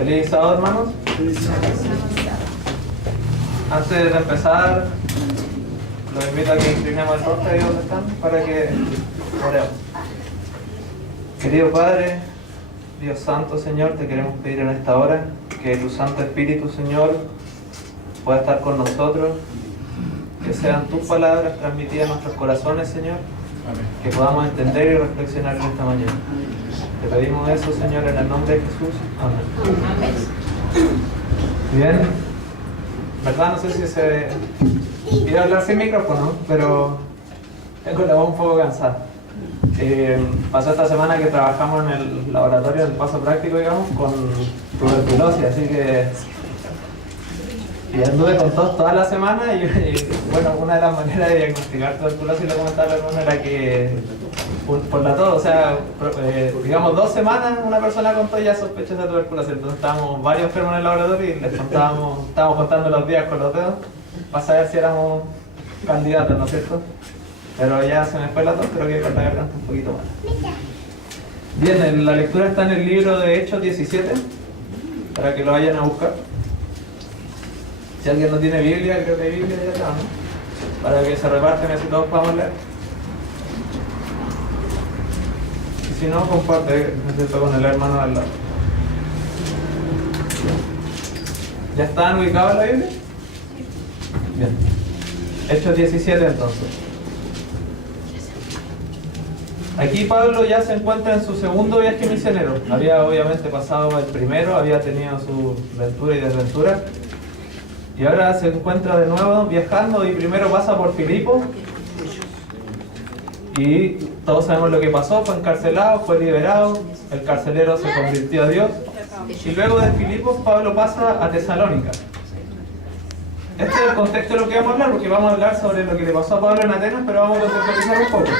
Feliz sábado, hermanos. Antes de empezar, los invito a que inclinemos el rostro ahí donde están para que oremos. Querido Padre, Dios Santo, Señor, te queremos pedir en esta hora que tu Santo Espíritu, Señor, pueda estar con nosotros, que sean tus palabras transmitidas a nuestros corazones, Señor, que podamos entender y reflexionar en esta mañana. Te pedimos eso, Señor, en el nombre de Jesús. Amén. Bien. ¿Verdad? No sé si se... Quiero hablar sin micrófono, pero tengo la voz un poco cansada. Pasó esta semana que trabajamos en el laboratorio del paso práctico, digamos, con tuberculosis, así que... Y anduve con tos toda la semana y bueno, una de las maneras de diagnosticar tuberculosis, lo comentaba el hermano, era que por la tos, o sea, digamos 2 semanas una persona con tos ya sospechosa de tuberculosis, entonces estábamos varios enfermos en el laboratorio y les estábamos contando los días con los dedos para saber si éramos candidatos, ¿no es cierto? Pero ya se me fue la tos, creo que con la garganta un poquito más. Bien, la lectura está en el libro de Hechos 17, para que lo vayan a buscar. Si alguien no tiene Biblia, creo que hay Biblia ya atrás, ¿no? Para que se reparten así todos podamos leer. Y si no, comparte, necesito con el hermano al lado. ¿Ya están ubicados en la Biblia? Bien. Hechos 17 entonces. Aquí Pablo ya se encuentra en su segundo viaje misionero. Había obviamente pasado el primero, había tenido su ventura y desventura. Y ahora se encuentra de nuevo viajando y primero pasa por Filipo. Y todos sabemos lo que pasó, fue encarcelado, fue liberado, el carcelero se convirtió a Dios. Y luego de Filipos, Pablo pasa a Tesalónica. Este es el contexto de lo que vamos a hablar, porque vamos a hablar sobre lo que le pasó a Pablo en Atenas, pero vamos a contextualizar un poco.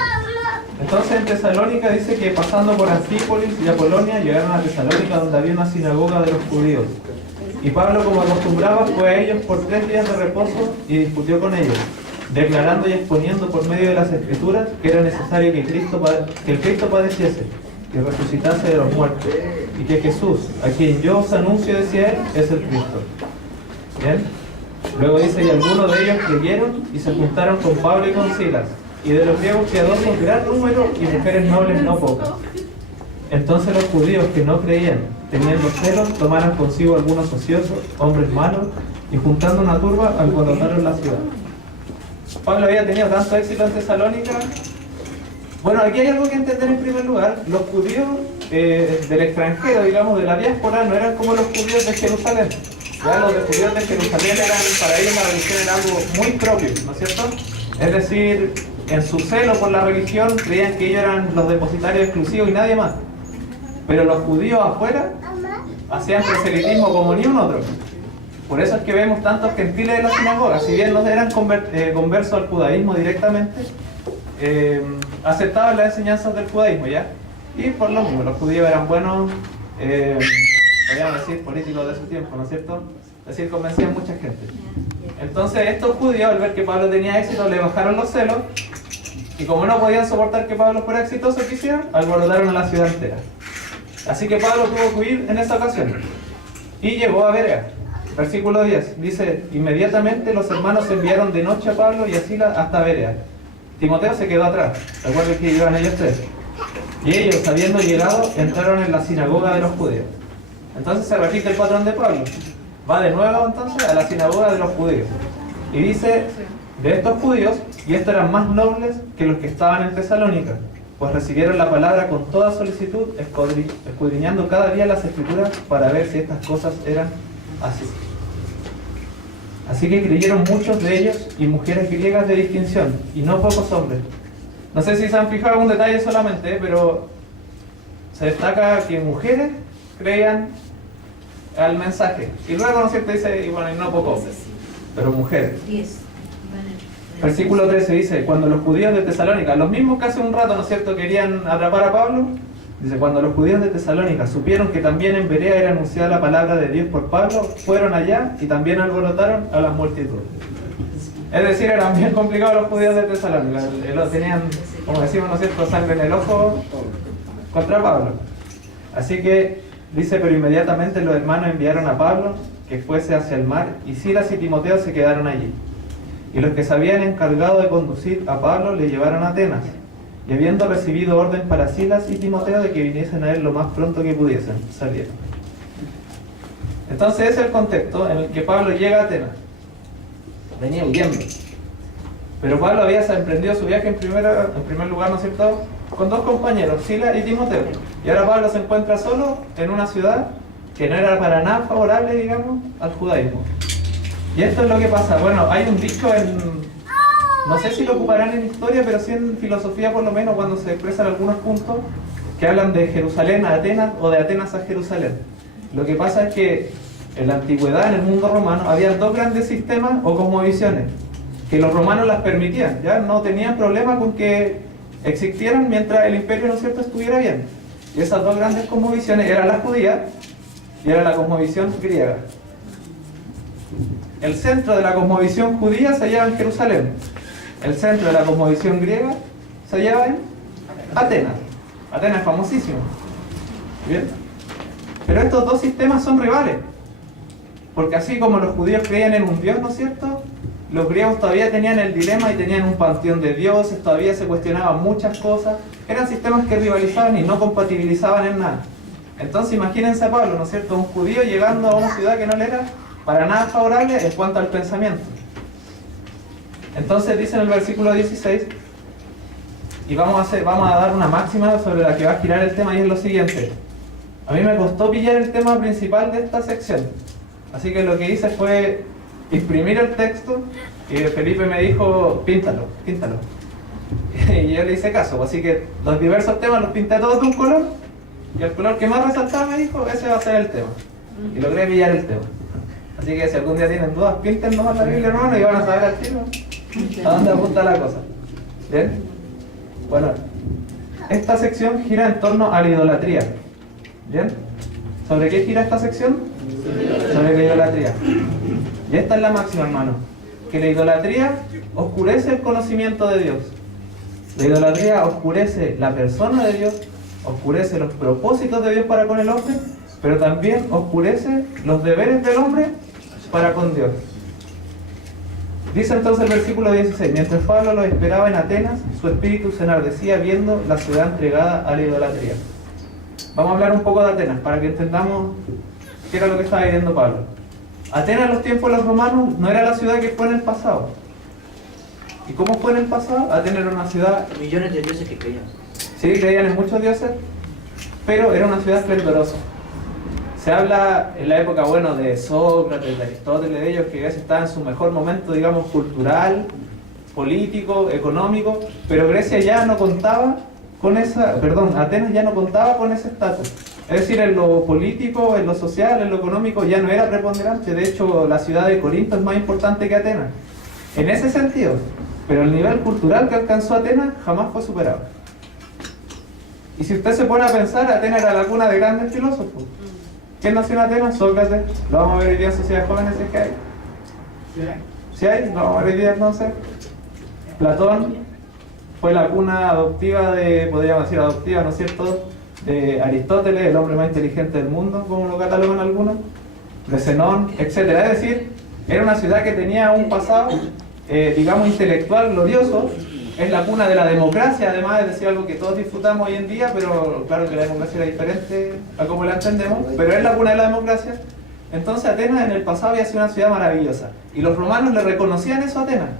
Entonces en Tesalónica dice que pasando por Anfípolis y Apolonia llegaron a Tesalónica, donde había una sinagoga de los judíos. Y Pablo, como acostumbraba, fue a ellos por 3 días de reposo y discutió con ellos, declarando y exponiendo por medio de las Escrituras que era necesario que el Cristo padeciese, que resucitase de los muertos, y que Jesús, a quien yo os anuncio, decía él, es el Cristo. ¿Bien? Luego dice, y algunos de ellos creyeron y se juntaron con Pablo y con Silas, y de los griegos piadosos gran número y mujeres nobles no pocas. Entonces los judíos que no creían, teniendo celos, tomaron consigo algunos ociosos, hombres malos, y juntando una turba, alborotaron la ciudad. Pablo había tenido tanto éxito en Tesalónica. Bueno, aquí hay algo que entender en primer lugar. Los judíos del extranjero, digamos, de la diáspora, no eran como los judíos de Jerusalén. Ya los de judíos de Jerusalén eran, para ellos la religión era algo muy propio, ¿no es cierto? Es decir, en su celo por la religión, creían que ellos eran los depositarios exclusivos y nadie más. Pero los judíos afuera hacían proselitismo como ni un otro. Por eso es que vemos tantos gentiles en la sinagoga. Si bien no eran conversos al judaísmo directamente, aceptaban las enseñanzas del judaísmo, ¿ya? Y por lo mismo, los judíos eran buenos, podríamos decir, políticos de su tiempo, ¿no es cierto? Es decir, convencían mucha gente. Entonces estos judíos, al ver que Pablo tenía éxito, le bajaron los celos, y como no podían soportar que Pablo fuera exitoso, ¿qué hicieron? Alborotaron a la ciudad entera. Así que Pablo tuvo que huir en esa ocasión y llegó a Berea. Versículo 10 dice, inmediatamente los hermanos enviaron de noche a Pablo y a Silas hasta Berea. Timoteo se quedó atrás, recuerden que iban ellos 3. Y ellos, habiendo llegado, entraron en la sinagoga de los judíos. Entonces se repite el patrón de Pablo. Va de nuevo entonces a la sinagoga de los judíos. Y dice, de estos judíos, y estos eran más nobles que los que estaban en Tesalónica, pues recibieron la palabra con toda solicitud, escudriñando cada día las Escrituras para ver si estas cosas eran así. Así que creyeron muchos de ellos y mujeres griegas de distinción, y no pocos hombres. No sé si se han fijado en un detalle solamente, pero se destaca que mujeres creían al mensaje. Y luego, ¿no es cierto?, dice, y bueno, y no pocos hombres, pero mujeres. Versículo 13 dice, cuando los judíos de Tesalónica, los mismos que hace un rato, ¿no es cierto?, querían atrapar a Pablo, dice, cuando los judíos de Tesalónica supieron que también en Berea era anunciada la palabra de Dios por Pablo, fueron allá y también alborotaron a las multitudes. Es decir, eran bien complicados los judíos de Tesalónica, tenían, como decimos, ¿no es cierto?, sangre en el ojo contra Pablo. Así que Dice, pero inmediatamente los hermanos enviaron a Pablo que fuese hacia el mar, y Silas y Timoteo se quedaron allí. Y los que se habían encargado de conducir a Pablo le llevaron a Atenas, y habiendo recibido orden para Silas y Timoteo de que viniesen a él lo más pronto que pudiesen, salieron. Entonces ese es el contexto en el que Pablo llega a Atenas. Venía huyendo. Pero Pablo había emprendido su viaje en primer lugar, ¿no es cierto?, con dos compañeros, Silas y Timoteo. Y ahora Pablo se encuentra solo en una ciudad que no era para nada favorable, digamos, al judaísmo. Y esto es lo que pasa. Bueno, hay un dicho no sé si lo ocuparán en historia, pero sí en filosofía por lo menos, cuando se expresan algunos puntos que hablan de Jerusalén a Atenas o de Atenas a Jerusalén. Lo que pasa es que en la antigüedad, en el mundo romano, había dos grandes sistemas o cosmovisiones que los romanos las permitían, ya no tenían problema con que existieran mientras el imperio, ¿no es cierto?, estuviera bien. Y esas dos grandes cosmovisiones eran la judía y era la cosmovisión griega. El centro de la cosmovisión judía se hallaba en Jerusalén. El centro de la cosmovisión griega se hallaba en Atenas. Atenas es famosísimo. ¿Bien? Pero estos dos sistemas son rivales. Porque así como los judíos creían en un Dios, ¿no es cierto?, los griegos todavía tenían el dilema y tenían un panteón de dioses, todavía se cuestionaban muchas cosas. Eran sistemas que rivalizaban y no compatibilizaban en nada. Entonces imagínense a Pablo, ¿no es cierto?, un judío llegando a una ciudad que no le era para nada favorable en cuanto al pensamiento. Entonces dice en el versículo 16, y vamos a dar una máxima sobre la que va a girar el tema, y es lo siguiente. A mí me costó pillar el tema principal de esta sección, así que lo que hice fue imprimir el texto, y Felipe me dijo, píntalo. Y yo le hice caso, así que los diversos temas los pinté todos de un color, y el color que más resaltaba me dijo, ese va a ser el tema. Y logré pillar el tema. Así que si algún día tienen dudas, píntenlos a la Biblia, hermano, y van a saber al tiro a dónde apunta la cosa. ¿Bien? Bueno, esta sección gira en torno a la idolatría. ¿Bien? ¿Sobre qué gira esta sección? Sobre la idolatría. Y esta es la máxima, hermano. Que la idolatría oscurece el conocimiento de Dios. La idolatría oscurece la persona de Dios, oscurece los propósitos de Dios para con el hombre, pero también oscurece los deberes del hombre para con Dios. Dice entonces el versículo 16, mientras Pablo lo esperaba en Atenas, su espíritu se enardecía viendo la ciudad entregada a la idolatría. Vamos a hablar un poco de Atenas para que entendamos qué era lo que estaba viviendo Pablo. Atenas en los tiempos de los romanos no era la ciudad que fue en el pasado. ¿Y cómo fue en el pasado? Atenas era una ciudad... Millones de dioses que creían. Sí, creían en muchos dioses, pero era una ciudad esplendorosa. Se habla en la época, bueno, de Sócrates, de Aristóteles, de ellos, que Grecia estaba en su mejor momento, digamos, cultural, político, económico, pero Grecia ya no contaba con Atenas ya no contaba con ese estatus. Es decir, en lo político, en lo social, en lo económico ya no era preponderante. De hecho, la ciudad de Corinto es más importante que Atenas. En ese sentido, pero el nivel cultural que alcanzó Atenas jamás fue superado. Y si usted se pone a pensar, Atenas era la cuna de grandes filósofos. ¿Quién nació en Atenas? Sócrates. Lo vamos a ver hoy día en Sociedades Jóvenes, si es que hay. ¿Sí hay? Lo vamos a ver hoy día entonces. Platón fue la cuna adoptiva podríamos decir adoptiva, ¿no es cierto?, de Aristóteles, el hombre más inteligente del mundo, como lo catalogan algunos, de Zenón, etc. Es decir, era una ciudad que tenía un pasado, digamos, intelectual glorioso. Es la cuna de la democracia, además, es decir, algo que todos disfrutamos hoy en día, pero claro que la democracia era diferente a como la entendemos, pero es la cuna de la democracia. Entonces Atenas en el pasado había sido una ciudad maravillosa, y los romanos le reconocían eso a Atenas.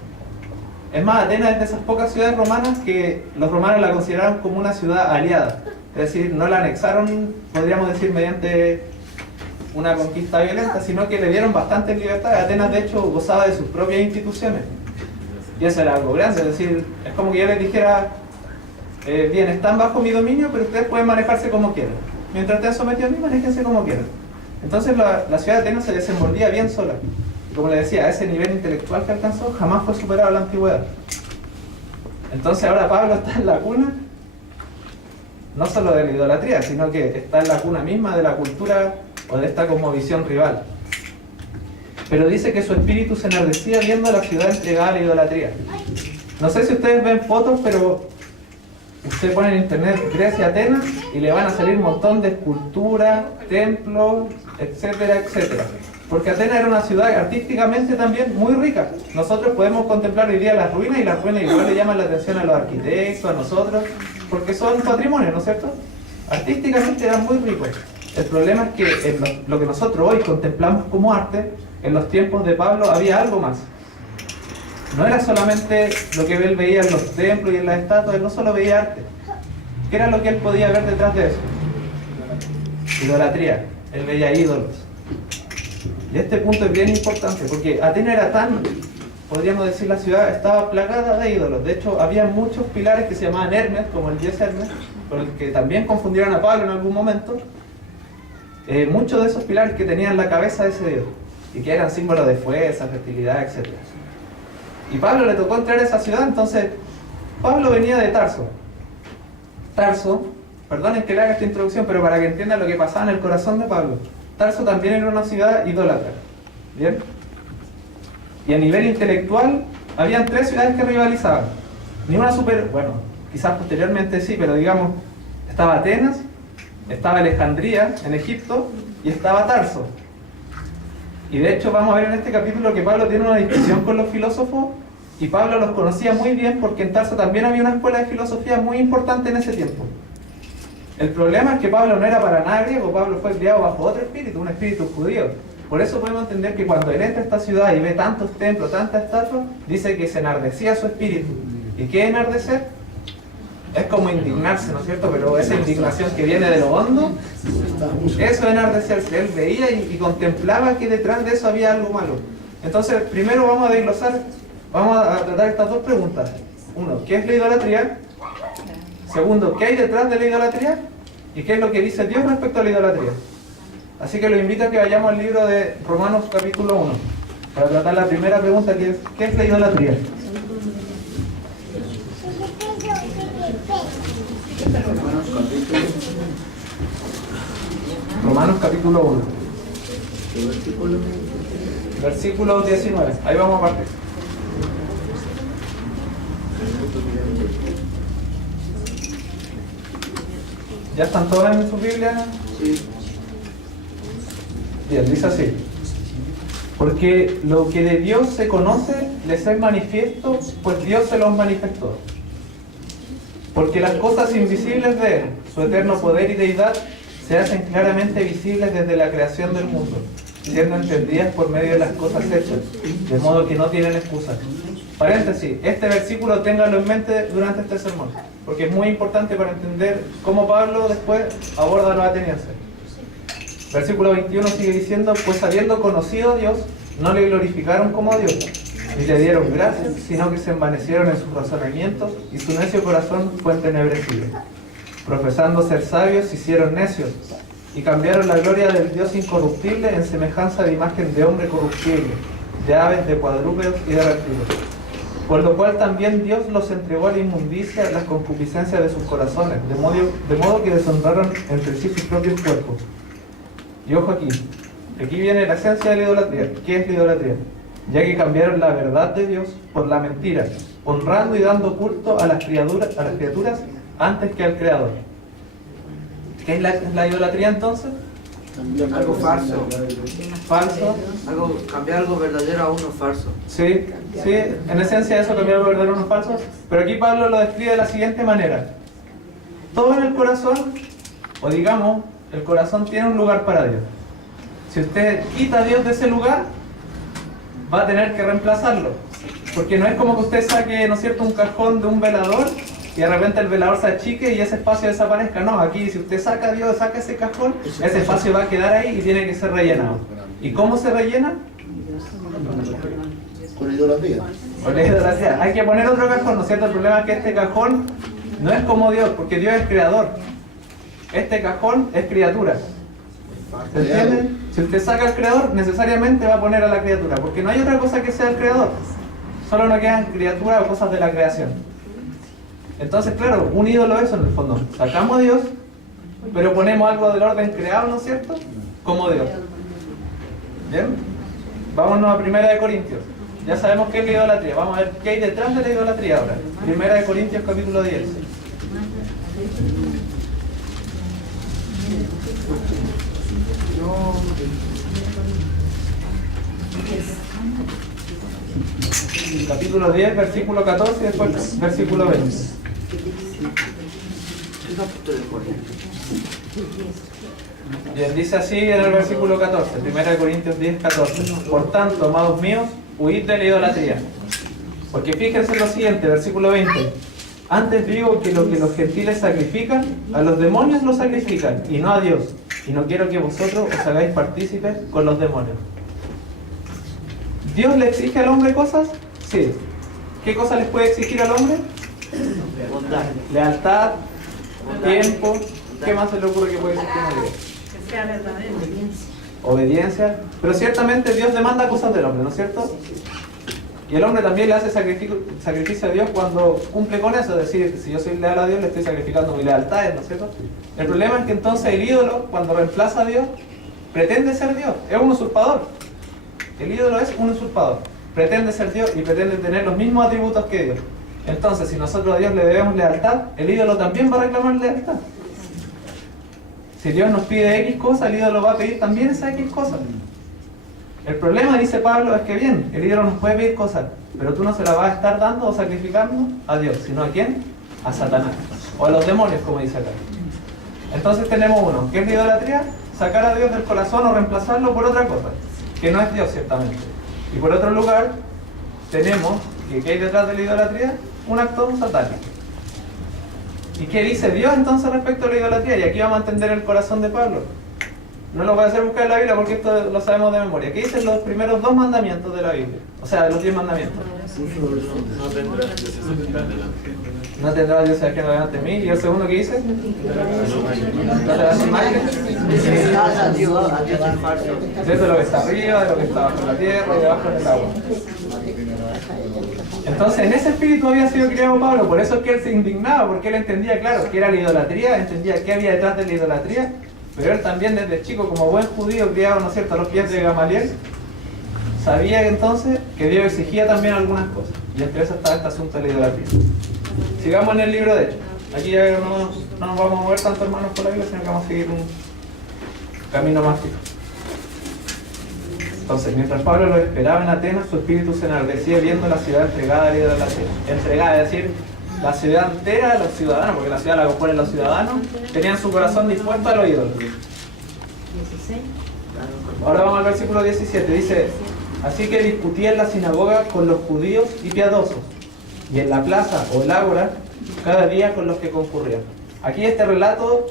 Es más, Atenas es de esas pocas ciudades romanas que los romanos la consideraron como una ciudad aliada. Es decir, no la anexaron, podríamos decir, mediante una conquista violenta, sino que le dieron bastante libertad. Atenas, de hecho, gozaba de sus propias instituciones. Y eso era algo grande, es decir, es como que yo les dijera, bien, están bajo mi dominio, pero ustedes pueden manejarse como quieran. Mientras estén sometidos a mí, manéjense como quieran. Entonces la ciudad de Atenas se desenvolvía bien sola. Y como les decía, ese nivel intelectual que alcanzó jamás fue superado en la antigüedad. Entonces ahora Pablo está en la cuna, no solo de la idolatría, sino que está en la cuna misma de la cultura o de esta cosmovisión rival. Pero dice que su espíritu se enardecía viendo la ciudad entregada a la idolatría. No sé si ustedes ven fotos, pero Usted pone en internet Grecia, Atenas y le van a salir un montón de esculturas, templos, etcétera, etcétera. Porque Atenas era una ciudad artísticamente también muy rica. Nosotros podemos contemplar hoy día las ruinas y las ruinas igual le llaman la atención a los arquitectos, a nosotros, porque son patrimonio, ¿no es cierto? Artísticamente eran muy ricos. El problema es que en lo que nosotros hoy contemplamos como arte, en los tiempos de Pablo había algo más. No era solamente lo que él veía en los templos y en las estatuas, él no solo veía arte. ¿Qué era lo que él podía ver detrás de eso? Idolatría. Él veía ídolos. Y este punto es bien importante, porque Atenas era tan, podríamos decir, la ciudad estaba plagada de ídolos. De hecho, había muchos pilares que se llamaban Hermes, como el dios Hermes, con el que también confundieron a Pablo en algún momento. Muchos de esos pilares que tenían la cabeza de ese dios, y que eran símbolos de fuerza, fertilidad, etc. Y Pablo le tocó entrar a esa ciudad, entonces Pablo venía de Tarso. Tarso, perdonen que le haga esta introducción, pero para que entiendan lo que pasaba en el corazón de Pablo. Tarso también era una ciudad idólatra, ¿bien? Y a nivel intelectual, habían 3 ciudades que rivalizaban. Ni una bueno, quizás posteriormente sí, pero digamos, estaba Atenas, estaba Alejandría, en Egipto, y estaba Tarso. Y de hecho vamos a ver en este capítulo que Pablo tiene una discusión con los filósofos, y Pablo los conocía muy bien porque en Tarso también había una escuela de filosofía muy importante en ese tiempo. El problema es que Pablo no era para nada griego, Pablo fue criado bajo otro espíritu, un espíritu judío. Por eso podemos entender que cuando él entra a esta ciudad y ve tantos templos, tantas estatuas, dice que se enardecía su espíritu. ¿Y qué es enardecer? Es como indignarse, ¿no es cierto? Pero esa indignación que viene de lo hondo, eso es enardecerse. Él veía y contemplaba que detrás de eso había algo malo. Entonces, primero vamos a desglosar, vamos a tratar estas 2 preguntas. Uno, ¿qué es la idolatría? Segundo, ¿qué hay detrás de la idolatría? ¿Y qué es lo que dice Dios respecto a la idolatría? Así que los invito a que vayamos al libro de Romanos capítulo 1 para tratar la primera pregunta, que es ¿qué es la idolatría? Romanos capítulo 1 versículo 19, ahí vamos a partir. ¿Ya están todas en su Biblia? Sí. Bien, dice así: porque lo que de Dios se conoce les es manifiesto, pues Dios se los manifestó. Porque las cosas invisibles de Él, su eterno poder y deidad, se hacen claramente visibles desde la creación del mundo, siendo entendidas por medio de las cosas hechas, de modo que no tienen excusa. Paréntesis, este versículo ténganlo en mente durante este sermón, porque es muy importante para entender cómo Pablo después aborda a los atenienses. Versículo 21 sigue diciendo: pues habiendo conocido a Dios, no le glorificaron como a Dios, ni le dieron gracias, sino que se envanecieron en sus razonamientos, y su necio corazón fue entenebrecido. Profesando ser sabios, se hicieron necios, y cambiaron la gloria del Dios incorruptible en semejanza de imagen de hombre corruptible, de aves, de cuadrúpedos y de reptiles. Por lo cual también Dios los entregó a la inmundicia, las concupiscencias de sus corazones, de modo que deshonraron entre sí sus propios cuerpos. Y ojo aquí viene la esencia de la idolatría. ¿Qué es la idolatría? Ya que cambiaron la verdad de Dios por la mentira, honrando y dando culto a las criaturas antes que al Creador. ¿Qué es la idolatría entonces? Algo falso. Falso. Cambiar algo verdadero a uno falso. Sí, en esencia eso, cambiar algo verdadero a uno falso. Pero aquí Pablo lo describe de la siguiente manera: todo en el corazón, o digamos, el corazón tiene un lugar para Dios. Si usted quita a Dios de ese lugar, va a tener que reemplazarlo. Porque no es como que usted saque, ¿no es cierto?, un cajón de un velador y de repente el velador se achique y ese espacio desaparezca. No, aquí si usted saca a Dios, saca ese cajón, ese espacio va a quedar ahí y tiene que ser rellenado. ¿Y cómo se rellena? Con la idolatría. Con la idolatría. Hay que poner otro cajón, ¿no es cierto? El problema es que este cajón no es como Dios, porque Dios es creador. Este cajón es criatura. ¿Se entiende? Si usted saca al creador, necesariamente va a poner a la criatura, porque no hay otra cosa que sea el creador. Solo no quedan criaturas o cosas de la creación. Entonces, claro, un ídolo es eso en el fondo. Sacamos a Dios, pero ponemos algo del orden creado, ¿no es cierto?, como Dios. ¿Bien? Vámonos a 1 Corintios. Ya sabemos qué es la idolatría. Vamos a ver qué hay detrás de la idolatría ahora. 1 Corintios capítulo 10. No, Capítulo 10, versículo 14 y después versículo 20. ¿qué capítulo es Juan? Bien, dice así en el versículo 14, 1 Corintios 10, 14. Por tanto, amados míos, huid de la idolatría. Porque fíjense lo siguiente, versículo 20. Antes digo que lo que los gentiles sacrifican, a los demonios lo sacrifican, y no a Dios. Y no quiero que vosotros os hagáis partícipes con los demonios. ¿Dios le exige al hombre cosas? Sí. ¿Qué cosas les puede exigir al hombre? Bondad. Lealtad, tiempo. ¿Qué más se le ocurre que puede exigir a Dios? Que sea verdadero. Obediencia. Pero ciertamente Dios demanda cosas del hombre, ¿no es cierto? Y el hombre también le hace sacrificio a Dios cuando cumple con eso. Es decir, si yo soy leal a Dios, le estoy sacrificando mi lealtad, ¿no es cierto? El problema es que entonces el ídolo, cuando reemplaza a Dios, pretende ser Dios. Es un usurpador. El ídolo es un usurpador. Pretende ser Dios y pretende tener los mismos atributos que Dios. Entonces, si nosotros a Dios le debemos lealtad, el ídolo también va a reclamar lealtad. Si Dios nos pide X cosa, el ídolo va a pedir también esa X cosa. El problema, dice Pablo, es que bien, el ídolo nos puede pedir cosas, pero tú no se la vas a estar dando o sacrificando a Dios, sino a quién? A Satanás. O a los demonios, como dice acá. Entonces tenemos uno, ¿qué es la idolatría? Sacar a Dios del corazón o reemplazarlo por otra cosa, que no es Dios ciertamente. Y por otro lugar, tenemos que ¿qué hay detrás de la idolatría? Un acto satánico. ¿Y qué dice Dios entonces respecto a la idolatría? Y aquí vamos a entender el corazón de Pablo. No lo voy a hacer buscar en la Biblia porque esto lo sabemos de memoria. ¿Qué dicen los primeros 2 mandamientos de la Biblia? O sea, de los 10 mandamientos. No tendrás Dios ajeno delante de mí. ¿Y el segundo que dice? No te das imagen. A Dios es falso. De lo que está arriba, de lo que está bajo la tierra y debajo del agua. Entonces, en ese espíritu había sido criado Pablo, por eso es que él se indignaba, porque él entendía, claro, que era la idolatría, entendía qué había detrás de la idolatría, pero él también desde chico, como buen judío criado, ¿no es cierto?, a los pies de Gamaliel, sabía entonces que Dios exigía también algunas cosas, y entre esas estaba este asunto de la idolatría. Sigamos en el libro de Hechos. Aquí ya no nos vamos a mover tanto, hermanos, por la Biblia, sino que vamos a seguir un camino más fijo. Entonces, mientras Pablo lo esperaba en Atenas, su espíritu se enardecía viendo la ciudad entregada a la idolatría. Entregada, es decir, la ciudad entera de los ciudadanos, porque la ciudad la componen los ciudadanos, tenían su corazón dispuesto a los ídolos. Ahora vamos al versículo 17, dice: así que discutía en la sinagoga con los judíos y piadosos, y en la plaza o el ágora, cada día con los que concurrían. Aquí este relato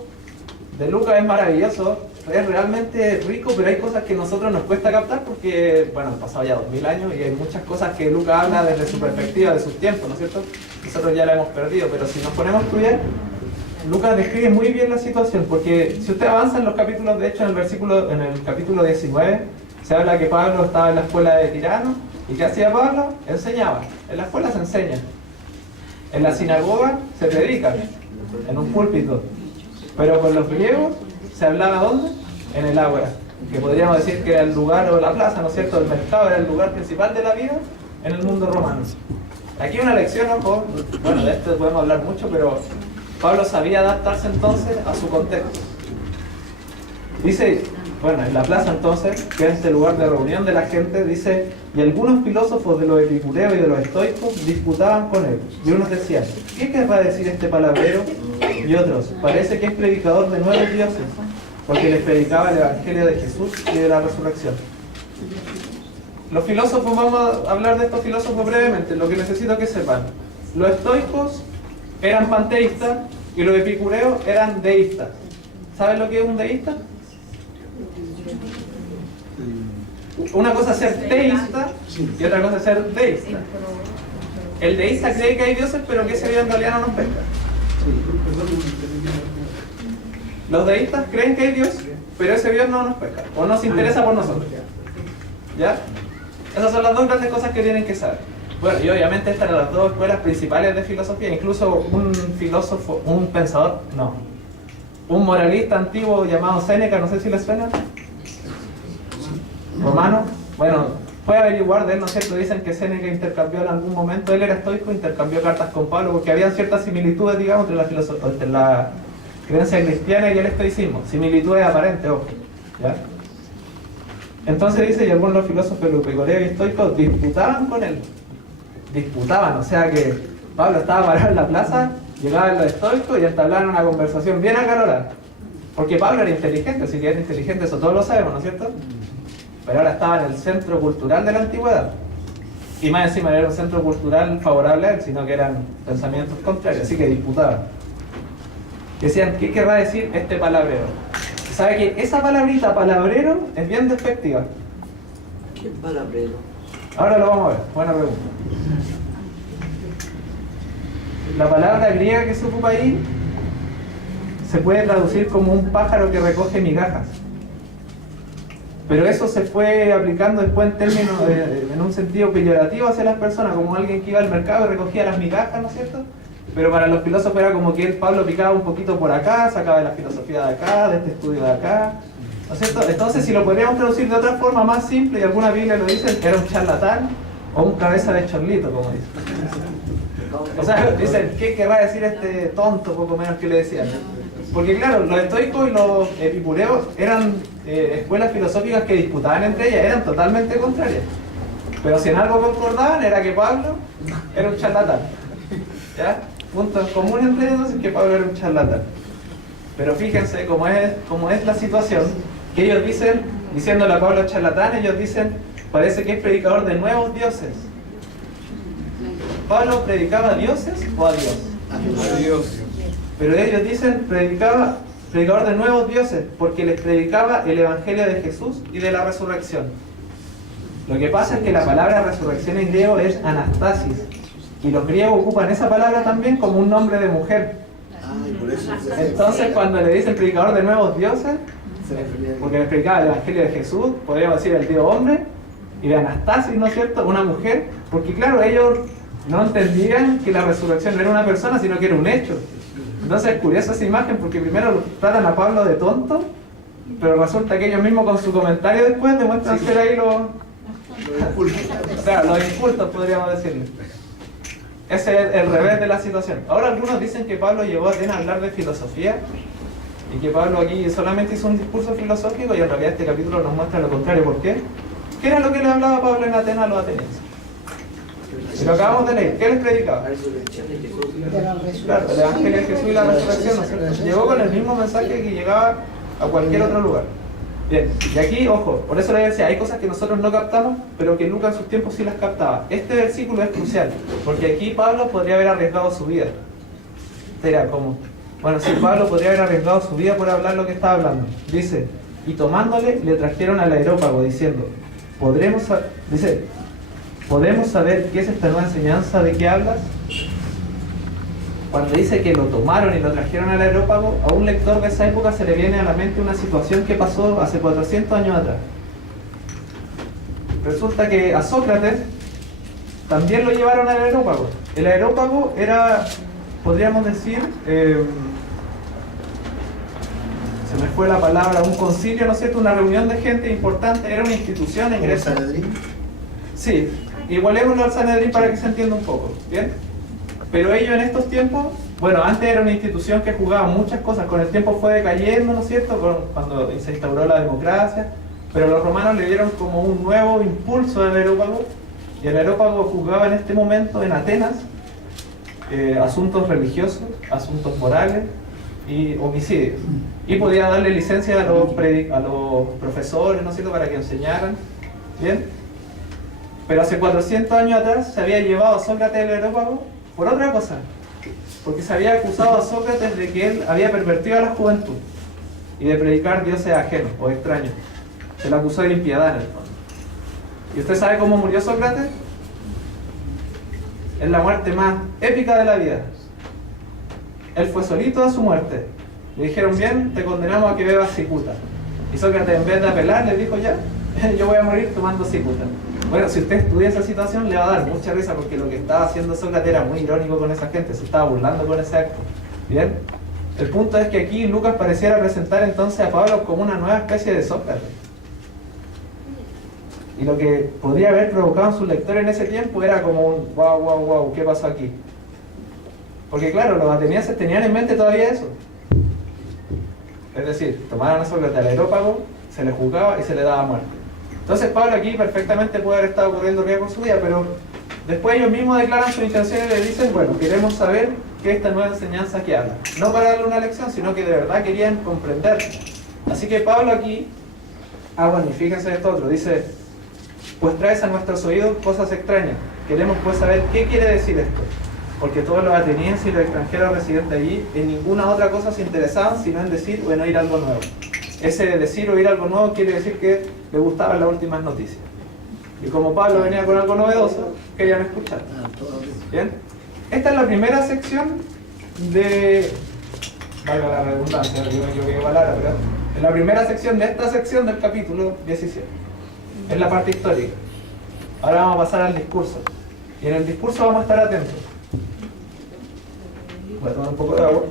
de Lucas es maravilloso, es realmente rico, pero hay cosas que a nosotros nos cuesta captar porque, bueno, han pasado ya 2000 años y hay muchas cosas que Lucas habla desde su perspectiva, de sus tiempos, ¿no es cierto? Nosotros ya la hemos perdido, pero si nos ponemos a estudiar, Lucas describe muy bien la situación, porque si usted avanza en los capítulos, de hecho en el capítulo 19, se habla que Pablo estaba en la escuela de Tirano, y ¿qué hacía Pablo? Enseñaba. En la escuela se enseña. En la sinagoga se predica, en un púlpito. Pero con los griegos se hablaba ¿dónde? En el ágora, que podríamos decir que era el lugar o la plaza, ¿no es cierto? El mercado era el lugar principal de la vida en el mundo romano. Aquí una lección, ojo, bueno, de esto podemos hablar mucho, pero Pablo sabía adaptarse entonces a su contexto. Dice, bueno, en la plaza entonces, que es este lugar de reunión de la gente, dice: y algunos filósofos de los epicureos y de los estoicos disputaban con él. Y unos decían: ¿qué querrá decir este palabrero? Y otros: parece que es predicador de nuevos dioses, porque les predicaba el evangelio de Jesús y de la resurrección. Los filósofos, vamos a hablar de estos filósofos brevemente, lo que necesito que sepan. Los estoicos eran panteístas y los epicureos eran deístas. ¿Saben lo que es un deísta? Una cosa es ser teísta y otra cosa es ser deísta. El deísta cree que hay dioses, pero que ese Dios en realidad no nos pesca. Los deístas creen que hay Dios, pero ese Dios no nos pesca o no se interesa por nosotros. ¿Ya? Esas son las dos grandes cosas que tienen que saber. Bueno, y obviamente estas eran las dos escuelas principales de filosofía. Incluso un filósofo, un pensador, no, un moralista antiguo llamado Séneca, no sé si les suena, romano. Bueno, puede averiguar de él, ¿no es cierto? Dicen que Séneca intercambió en algún momento, él era estoico, intercambió cartas con Pablo porque había ciertas similitudes, digamos, entre la creencia cristiana y el estoicismo, similitudes aparentes, ojo, ¿ya? Entonces dice, y algunos filósofos epicureos y estoicos disputaban con él. Disputaban, o sea que Pablo estaba parado en la plaza, llegaban los estoicos y entablaron una conversación bien acalorada. Porque Pablo era inteligente, si que era inteligente, eso todos lo sabemos, ¿no es cierto? Pero ahora estaba en el centro cultural de la antigüedad. Y más encima no era un centro cultural favorable a él, sino que eran pensamientos contrarios, así que disputaban. Decían, ¿qué querrá decir este palabrero? ¿Sabe que esa palabrita, palabrero, es bien despectiva? ¿Qué palabrero? Ahora lo vamos a ver, buena pregunta. La palabra griega que se ocupa ahí se puede traducir como un pájaro que recoge migajas. Pero eso se fue aplicando después en términos, en un sentido peyorativo hacia las personas, como alguien que iba al mercado y recogía las migajas, ¿no es cierto? Pero para los filósofos era como que Pablo picaba un poquito por acá, sacaba de la filosofía de acá, de este estudio de acá, ¿no es cierto? Entonces, si lo podríamos traducir de otra forma más simple, y alguna Biblia lo dicen, era un charlatán o un cabeza de chorlito, como dicen. O sea, dicen, ¿qué querrá decir este tonto, poco menos que le decían? Porque claro, los estoicos y los epicureos eran escuelas filosóficas que disputaban entre ellas, eran totalmente contrarias. Pero si en algo concordaban era que Pablo era un charlatán. ¿Ya? Punto en común entre ellos es que Pablo era un charlatán. Pero fíjense cómo es la situación, que ellos dicen, diciéndole a Pablo charlatán, ellos dicen, parece que es predicador de nuevos dioses. ¿Pablo predicaba a dioses o a Dios? A Dios. Pero ellos dicen predicador de nuevos dioses, porque les predicaba el evangelio de Jesús y de la resurrección. Lo que pasa es que la palabra resurrección en griego es anastasis, y los griegos ocupan esa palabra también como un nombre de mujer. Entonces cuando le dicen predicador de nuevos dioses, porque les predicaba el evangelio de Jesús, podríamos decir el Dios hombre, y de anastasis, ¿no es cierto?, una mujer, porque claro, ellos no entendían que la resurrección no era una persona, sino que era un hecho. Entonces es curiosa esa imagen porque primero tratan a Pablo de tonto, pero resulta que ellos mismos con su comentario después demuestran ser ahí los incultos, podríamos decirle. Ese es el revés de la situación. Ahora algunos dicen que Pablo llegó a Atenas a hablar de filosofía y que Pablo aquí solamente hizo un discurso filosófico, y en realidad este capítulo nos muestra lo contrario. ¿Por qué? ¿Qué era lo que le hablaba Pablo en Atenas a los atenienses? Y lo acabamos de leer. ¿Qué les predicaba? Claro, el evangelio de Jesús y la resurrección, ¿no es cierto? Llegó con el mismo mensaje que llegaba a cualquier otro lugar. Bien, y aquí, ojo, por eso le decía, hay cosas que nosotros no captamos, pero que Lucas en sus tiempos sí las captaba. Este versículo es crucial, porque aquí Pablo podría haber arriesgado su vida. Era como, bueno, sí, Pablo podría haber arriesgado su vida por hablar lo que estaba hablando. Dice, y tomándole, le trajeron al areópago, diciendo, ¿podemos saber qué es esta nueva enseñanza de qué hablas? Cuando dice que lo tomaron y lo trajeron al areópago, a un lector de esa época se le viene a la mente una situación que pasó hace 400 años atrás. Resulta que a Sócrates también lo llevaron al areópago. El areópago era, podríamos decir, se me fue la palabra, un concilio, ¿no es cierto? Una reunión de gente importante, era una institución en Grecia. Sí, igualémoslo al Sanedrín para que se entienda un poco, ¿bien? Pero ellos en estos tiempos, bueno, antes era una institución que jugaba muchas cosas, con el tiempo fue decayendo, ¿no es cierto?, cuando se instauró la democracia, pero los romanos le dieron como un nuevo impulso al areópago, y el areópago juzgaba en este momento en Atenas asuntos religiosos, asuntos morales y homicidios. Y podía darle licencia a los profesores, ¿no es cierto?, para que enseñaran, ¿bien? Pero hace 400 años atrás se había llevado a Sócrates al areópago por otra cosa, porque se había acusado a Sócrates de que él había pervertido a la juventud y de predicar dioses ajenos o extraños. Se le acusó de impiedad en el fondo. ¿Y usted sabe cómo murió Sócrates? Es la muerte más épica de la vida. Él fue solito a su muerte. Le dijeron, bien, te condenamos a que bebas cicuta. Y Sócrates, en vez de apelar, le dijo, ya, yo voy a morir tomando cicuta. Bueno, si usted estudia esa situación le va a dar mucha risa, porque lo que estaba haciendo Sócrates era muy irónico con esa gente, se estaba burlando con ese acto. ¿Bien? El punto es que aquí Lucas pareciera presentar entonces a Pablo como una nueva especie de Sócrates. Y lo que podría haber provocado en su lector en ese tiempo era como un wow, ¿qué pasó aquí? Porque claro, los atenienses tenían en mente todavía eso. Es decir, tomaban a Sócrates al areópago, se le juzgaba y se le daba muerte. Entonces Pablo aquí perfectamente puede haber estado corriendo riesgo en su vida, pero después ellos mismos declaran sus intenciones y le dicen, bueno, queremos saber qué es esta nueva enseñanza que habla. No para darle una lección, sino que de verdad querían comprender. Así que Pablo aquí, bueno, y fíjense esto otro, dice, pues traes a nuestros oídos cosas extrañas. Queremos pues saber qué quiere decir esto. Porque todos los atenienses y los extranjeros residentes allí en ninguna otra cosa se interesaban, sino en decir o en oír algo nuevo. Ese de decir o oír algo nuevo quiere decir que le gustaban las últimas noticias. Y como Pablo venía con algo novedoso, querían escuchar. ¿Bien? Esta es la primera sección de... valga la redundancia, yo me equivoqué de palabra, pero es la primera sección de esta sección del capítulo 17. Es la parte histórica. Ahora vamos a pasar al discurso. Y en el discurso vamos a estar atentos. Voy a tomar un poco de agua.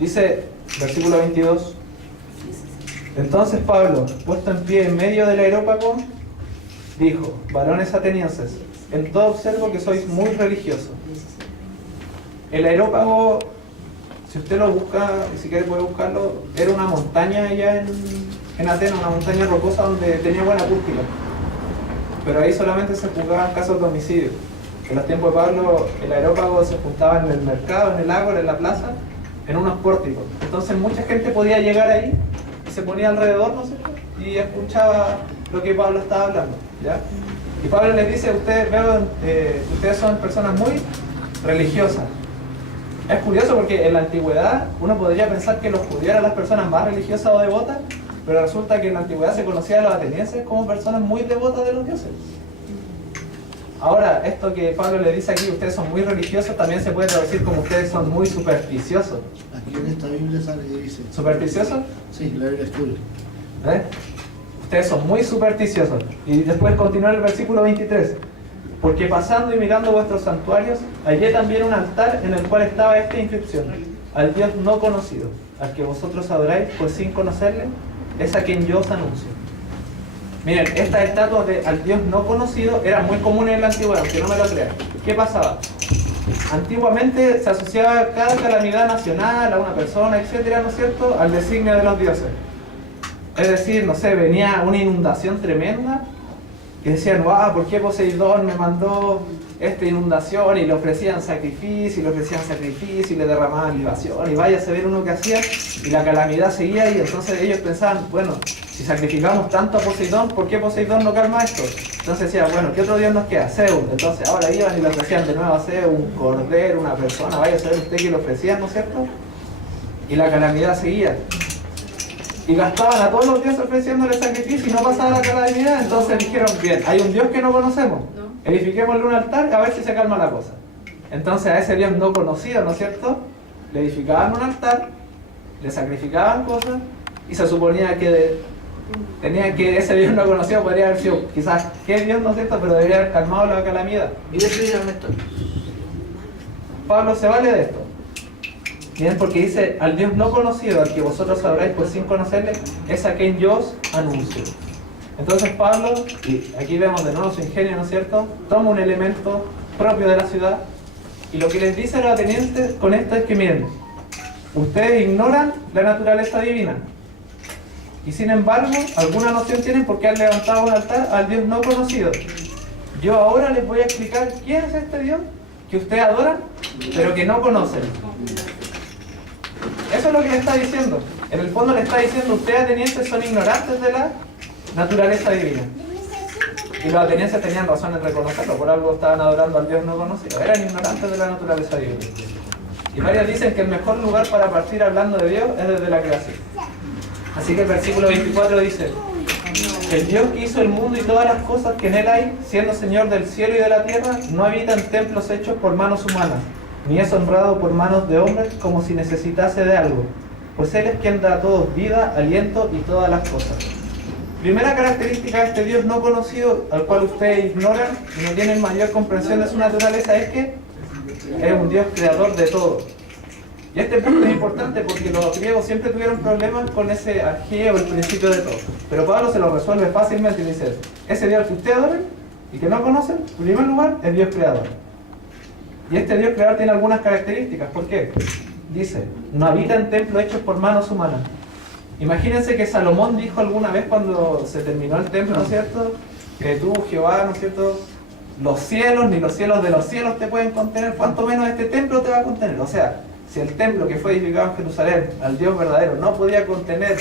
Dice, versículo 22. Entonces Pablo, puesto en pie en medio del areópago, dijo, varones atenienses, en todo observo que sois muy religiosos. El areópago, si usted lo busca, si quiere puede buscarlo, era una montaña allá en Atenas, una montaña rocosa donde tenía buena acústica. Pero ahí solamente se juzgaban casos de homicidio. En los tiempos de Pablo, el areópago se juntaba en el mercado, en el ágora, en la plaza, en unos pórticos. Entonces mucha gente podía llegar ahí y se ponía alrededor, ¿no sé? Y escuchaba lo que Pablo estaba hablando, ¿ya? Y Pablo les dice, ustedes son personas muy religiosas. Es curioso porque en la antigüedad uno podría pensar que los judíos eran las personas más religiosas o devotas, pero resulta que en la antigüedad se conocía a los atenienses como personas muy devotas de los dioses. Ahora, esto que Pablo le dice aquí, ustedes son muy religiosos, también se puede traducir como ustedes son muy supersticiosos. Aquí en esta Biblia sale que dice... ¿Supersticiosos? Sí, la Biblia estudia. Ustedes son muy supersticiosos. Y después continúa el versículo 23. Porque pasando y mirando vuestros santuarios, hallé también un altar en el cual estaba esta inscripción: al Dios no conocido, al que vosotros adoráis, pues sin conocerle, es a quien yo os anuncio. Miren, estas estatuas de al Dios no conocido eran muy comunes en la antigüedad, aunque no me lo crean. ¿Qué pasaba? Antiguamente se asociaba cada calamidad nacional a una persona, etcétera, ¿no es cierto?, al designio de los dioses. Es decir, no sé, venía una inundación tremenda y decían, wow, ¿por qué Poseidón me mandó esta inundación? Y le ofrecían sacrificio, y le derramaban libación, y vaya a saber uno que hacía, y la calamidad seguía, y entonces ellos pensaban, bueno, si sacrificamos tanto a Poseidón, ¿por qué Poseidón no calma esto? Entonces decían, bueno, ¿qué otro dios nos queda? Zeus. Entonces ahora iban y le ofrecían de nuevo a Zeus, un cordero, una persona, vaya a saber usted que le ofrecían, ¿no es cierto? Y la calamidad seguía. Y gastaban a todos los dioses ofreciéndole sacrificio y no pasaba la calamidad. Entonces dijeron, bien, hay un Dios que no conocemos, edifiquémosle un altar a ver si se calma la cosa. Entonces a ese Dios no conocido, ¿no es cierto?, le edificaban un altar, le sacrificaban cosas y se suponía que ese Dios no conocido podría haber sido quizás qué Dios, ¿no es cierto?, pero debería haber calmado la calamidad. ¿Y de qué dirán esto? Pablo se vale de esto. Bien, porque dice, al Dios no conocido, al que vosotros sabréis pues sin conocerle, es a quien yo os anuncio. Entonces Pablo, y aquí vemos de nuevo su ingenio, ¿no es cierto?, toma un elemento propio de la ciudad, y lo que les dice a los atenienses con esto es que, miren, ustedes ignoran la naturaleza divina, y sin embargo, alguna noción tienen porque han levantado un altar al Dios no conocido. Yo ahora les voy a explicar quién es este Dios que ustedes adoran, pero que no conocen. Eso es lo que le está diciendo. En el fondo le está diciendo, ustedes atenienses son ignorantes de la naturaleza divina. Y los atenienses tenían razón en reconocerlo, por algo estaban adorando al Dios no conocido. Eran ignorantes de la naturaleza divina. Y varios dicen que el mejor lugar para partir hablando de Dios es desde la creación. Así que el versículo 24 dice, el Dios que hizo el mundo y todas las cosas que en él hay, siendo Señor del cielo y de la tierra, no habita en templos hechos por manos humanas, ni es honrado por manos de hombres como si necesitase de algo, pues Él es quien da a todos vida, aliento y todas las cosas. Primera característica de este Dios no conocido, al cual ustedes ignoran y no tienen mayor comprensión de su naturaleza, es que es un Dios creador de todo. Y este punto es importante porque los griegos siempre tuvieron problemas con ese arjé o el principio de todo. Pero Pablo se lo resuelve fácilmente y dice, ese Dios que ustedes adoran y que no conocen, en primer lugar, es Dios creador. Y este Dios creador tiene algunas características. ¿Por qué? Dice, no habita en templos hechos por manos humanas. Imagínense que Salomón dijo alguna vez cuando se terminó el templo, ¿no es cierto? Que tú, Jehová, ¿no es cierto? Los cielos, ni los cielos de los cielos te pueden contener, cuanto menos este templo te va a contener. O sea, si el templo que fue edificado en Jerusalén, al Dios verdadero, no podía contener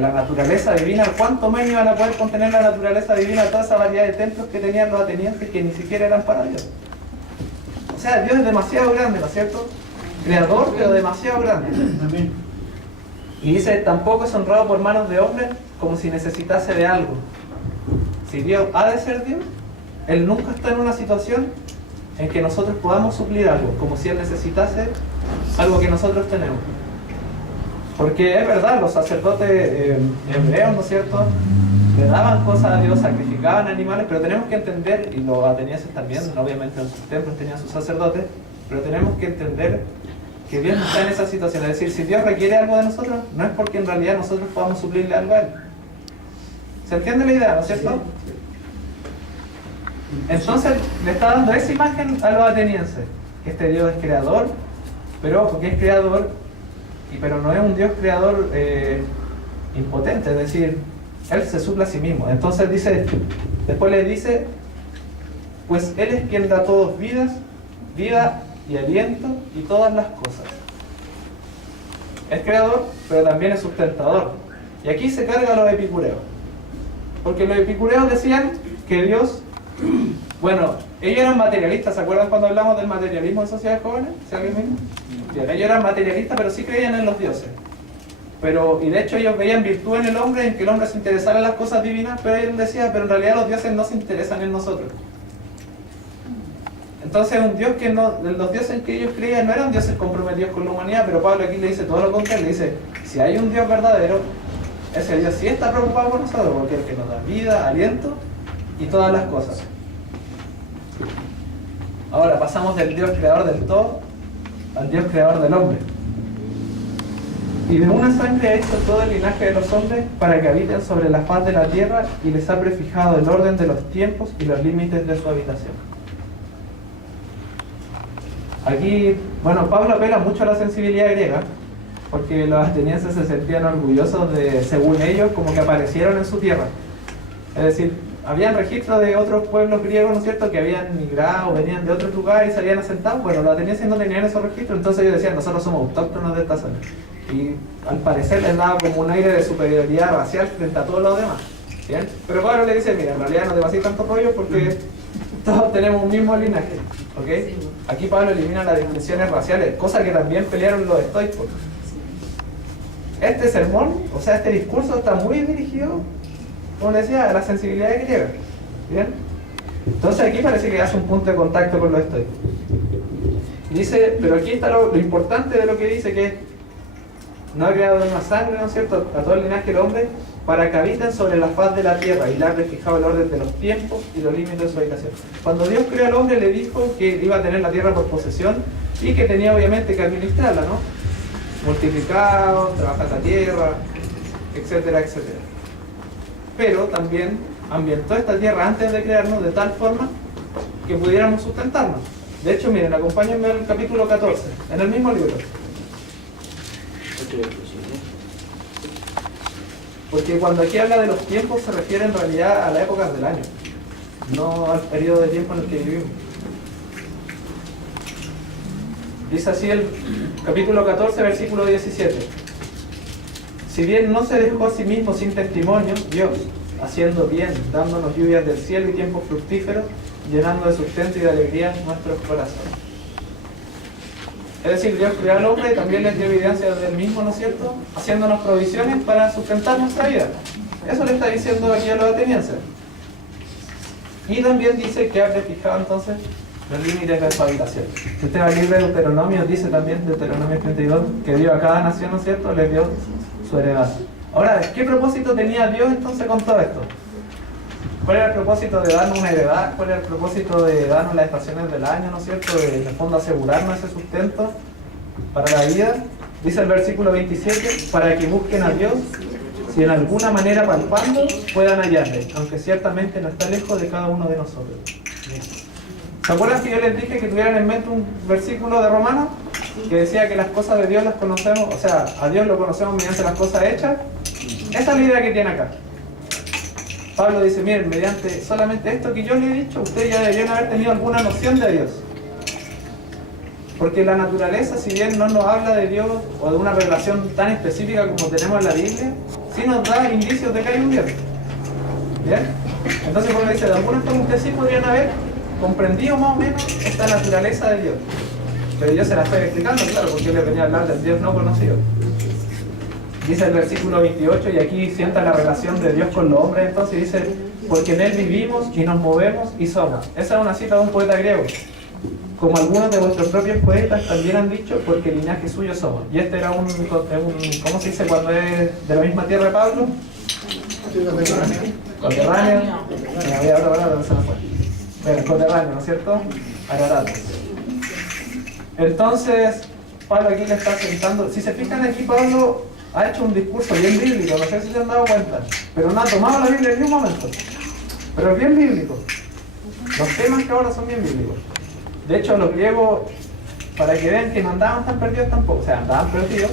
la naturaleza divina, cuánto menos iban a poder contener la naturaleza divina toda esa variedad de templos que tenían los atenienses que ni siquiera eran para Dios. O sea, Dios es demasiado grande, ¿no es cierto? Creador, pero demasiado grande. Amén. Y dice, tampoco es honrado por manos de hombres como si necesitase de algo. Si Dios ha de ser Dios, Él nunca está en una situación en que nosotros podamos suplir algo, como si Él necesitase algo que nosotros tenemos. Porque es verdad, los sacerdotes hebreos, ¿no es cierto?, le daban cosas a Dios, sacrificaban animales, pero tenemos que entender, y los atenienses también, obviamente en sus templos tenían sus sacerdotes, pero tenemos que entender que Dios no está en esa situación. Es decir, si Dios requiere algo de nosotros, no es porque en realidad nosotros podamos suplirle algo a Él. ¿Se entiende la idea, no es cierto? Entonces le está dando esa imagen a los atenienses. Este Dios es creador, pero ojo, que es creador, pero no es un Dios creador impotente, es decir, Él se suple a sí mismo. Entonces dice, después le dice, pues Él es quien da a todos vida y aliento y todas las cosas. Es creador, pero también es sustentador. Y aquí se carga a los epicureos. Porque los epicureos decían que Dios, bueno, ellos eran materialistas. ¿Se acuerdan cuando hablamos del materialismo en sociedades jóvenes? ¿Sí, alguien mismo? Bien, ellos eran materialistas, pero sí creían en los dioses. Y de hecho ellos veían virtud en el hombre, en que el hombre se interesara en las cosas divinas, pero ellos decían, pero en realidad los dioses no se interesan en nosotros. Entonces un Dios que no, los dioses en que ellos creían no eran dioses comprometidos con la humanidad, pero Pablo aquí le dice todo lo contrario, le dice, si hay un Dios verdadero, ese Dios sí está preocupado por nosotros, porque es el que nos da vida, aliento y todas las cosas. Ahora pasamos del Dios creador del todo al Dios creador del hombre. Y de una sangre ha hecho todo el linaje de los hombres para que habiten sobre la faz de la tierra y les ha prefijado el orden de los tiempos y los límites de su habitación. Aquí, bueno, Pablo apela mucho a la sensibilidad griega, porque los atenienses se sentían orgullosos de, según ellos, como que aparecieron en su tierra. Es decir, habían registros de otros pueblos griegos, ¿no es cierto?, que habían migrado, venían de otros lugares y se habían asentado. Bueno, los atenienses no tenían esos registros, entonces ellos decían, nosotros somos autóctonos de esta zona. Y al parecer les daba como un aire de superioridad racial frente a todos los demás. ¿Bien? Pero Pablo le dice, mira, en realidad no te pases tanto rollo porque todos tenemos un mismo linaje. ¿Ok? Aquí Pablo elimina las distinciones raciales, cosa que también pelearon los estoicos. Este sermón, o sea, este discurso está muy dirigido, como les decía, a la sensibilidad griega. ¿Bien? Entonces aquí parece que hace un punto de contacto con los estoicos. Dice, pero aquí está lo importante de lo que dice, que no ha creado una sangre, ¿no es cierto?, a todo el linaje del hombre, para que habiten sobre la faz de la tierra, y le ha fijado el orden de los tiempos y los límites de su habitación. Cuando Dios creó al hombre, le dijo que iba a tener la tierra por posesión y que tenía obviamente que administrarla, ¿no? Multiplicar, trabajar la tierra, etcétera, etcétera. Pero también ambientó esta tierra antes de crearnos de tal forma que pudiéramos sustentarnos. De hecho, miren, acompáñenme al capítulo 14, en el mismo libro. Porque cuando aquí habla de los tiempos se refiere en realidad a las épocas del año, no al periodo de tiempo en el que vivimos. Dice así el capítulo 14, versículo 17. Si bien no se dejó a sí mismo sin testimonio, Dios, haciendo bien, dándonos lluvias del cielo y tiempos fructíferos, llenando de sustento y de alegría nuestros corazones. Es decir, Dios creó al hombre y también les dio evidencia del mismo, ¿no es cierto?, haciéndonos provisiones para sustentar nuestra vida. Eso le está diciendo aquí a los atenienses. Y también dice que ha fijado entonces los límites de su habitación. Si usted va al libro de Deuteronomio, dice también, Deuteronomio 32, que dio a cada nación, ¿no es cierto?, les dio su heredad. Ahora, ¿qué propósito tenía Dios entonces con todo esto? ¿Cuál era el propósito de darnos una heredad? ¿Cuál era el propósito de darnos las estaciones del año, ¿no es cierto?, de en el fondo asegurarnos ese sustento para la vida? Dice el versículo 27, para que busquen a Dios, si en alguna manera palpando puedan hallarle, aunque ciertamente no está lejos de cada uno de nosotros. ¿Se acuerdan que yo les dije que tuvieran en mente un versículo de Romanos que decía que las cosas de Dios las conocemos, o sea, a Dios lo conocemos mediante las cosas hechas? Esa es la idea que tiene acá. Pablo dice, miren, mediante solamente esto que yo les he dicho, ustedes ya deberían haber tenido alguna noción de Dios. Porque la naturaleza, si bien no nos habla de Dios o de una revelación tan específica como tenemos en la Biblia, sí nos da indicios de que hay un Dios. ¿Bien? Entonces, porque dice, de alguna forma ustedes sí podrían haber comprendido más o menos esta naturaleza de Dios. Pero yo se la estoy explicando, claro, porque yo les venía a hablar del Dios no conocido. Dice el versículo 28, y aquí sienta la relación de Dios con los hombres, entonces dice, porque en Él vivimos y nos movemos y somos. Esa es una cita de un poeta griego. Como algunos de vuestros propios poetas también han dicho, porque el linaje suyo somos. Y este era un ¿cómo se dice cuando es de la misma tierra de Pablo? Conterráneo. Había otra palabra, no se me fue. Bueno, conterráneo, ¿no es cierto? Araratos. Entonces, Pablo aquí le está sentando. Si se fijan aquí, Pablo ha hecho un discurso bien bíblico, no sé si se han dado cuenta, pero no ha tomado la Biblia en ningún momento. Pero es bien bíblico. Los temas que ahora son bien bíblicos. De hecho, los griegos, para que vean que no andaban tan perdidos tampoco, o sea, andaban perdidos,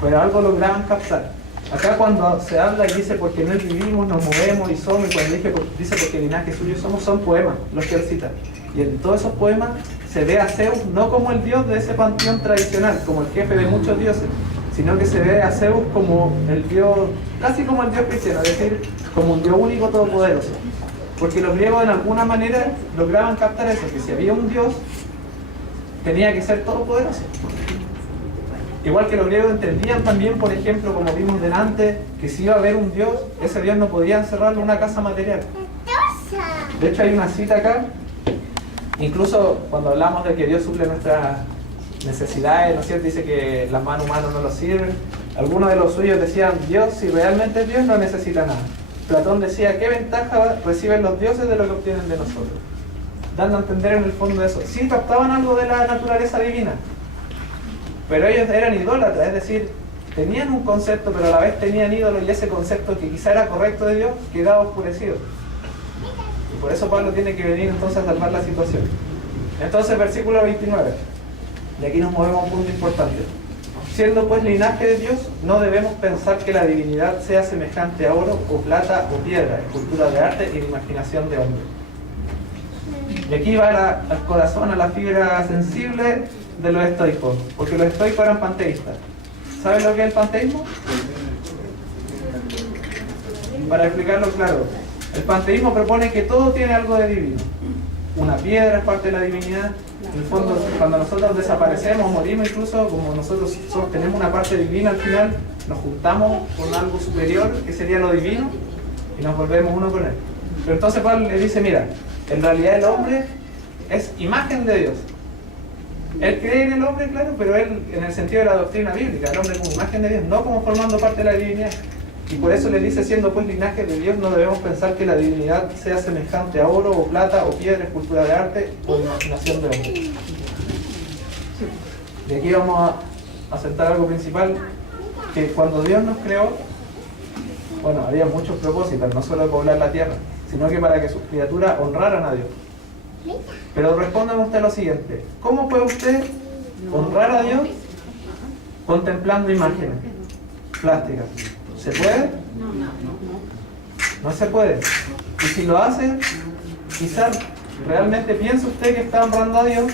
pero algo lograban captar. Acá cuando se habla y dice porque en Él vivimos, nos movemos y somos, y cuando dice porque el linaje suyo somos, son poemas los que él cita. Y en todos esos poemas se ve a Zeus no como el dios de ese panteón tradicional, como el jefe de muchos dioses, sino que se ve a Zeus como el dios, casi como el dios cristiano, es decir, como un dios único todopoderoso. Porque los griegos en alguna manera lograban captar eso, que si había un dios, tenía que ser todopoderoso. Igual que los griegos entendían también, por ejemplo, como vimos delante, que si iba a haber un dios, ese dios no podía encerrarlo en una casa material. De hecho hay una cita acá, incluso cuando hablamos de que Dios suple nuestras necesidades, ¿no es cierto? Dice que las manos humanas no lo sirven. Algunos de los suyos decían, Dios, si realmente es Dios, no necesita nada. Platón decía, ¿qué ventaja reciben los dioses de lo que obtienen de nosotros? Dando a entender en el fondo eso. Sí captaban algo de la naturaleza divina, pero ellos eran idólatras, es decir, tenían un concepto, pero a la vez tenían ídolos, y ese concepto que quizá era correcto de Dios, quedaba oscurecido. Y por eso Pablo tiene que venir entonces a salvar la situación. Entonces, versículo 29, y aquí nos movemos a un punto importante. Siendo pues linaje de Dios, no debemos pensar que la divinidad sea semejante a oro o plata o piedra, escultura de arte y de imaginación de hombre. Y aquí va al corazón, a la fibra sensible de los estoicos, porque los estoicos eran panteístas. ¿Saben lo que es el panteísmo? Para explicarlo claro, el panteísmo propone que todo tiene algo de divino. Una piedra es parte de la divinidad. En el fondo, cuando nosotros desaparecemos, morimos, incluso como nosotros tenemos una parte divina al final, nos juntamos con algo superior, que sería lo divino, y nos volvemos uno con él. Pero entonces Pablo le dice, mira, en realidad el hombre es imagen de Dios. Él cree en el hombre, claro, pero él en el sentido de la doctrina bíblica, el hombre como imagen de Dios, no como formando parte de la divinidad. Y por eso le dice, siendo pues linaje de Dios, no debemos pensar que la divinidad sea semejante a oro o plata o piedra, escultura de arte o imaginación de hombre. Y aquí vamos a sentar algo principal, que cuando Dios nos creó, bueno, había muchos propósitos, no solo de poblar la tierra, sino que para que sus criaturas honraran a Dios. Pero respóndame usted lo siguiente, ¿cómo puede usted honrar a Dios contemplando imágenes plásticas? ¿Se puede? No se puede. Y si lo hace, quizás realmente piensa usted que está honrando a Dios,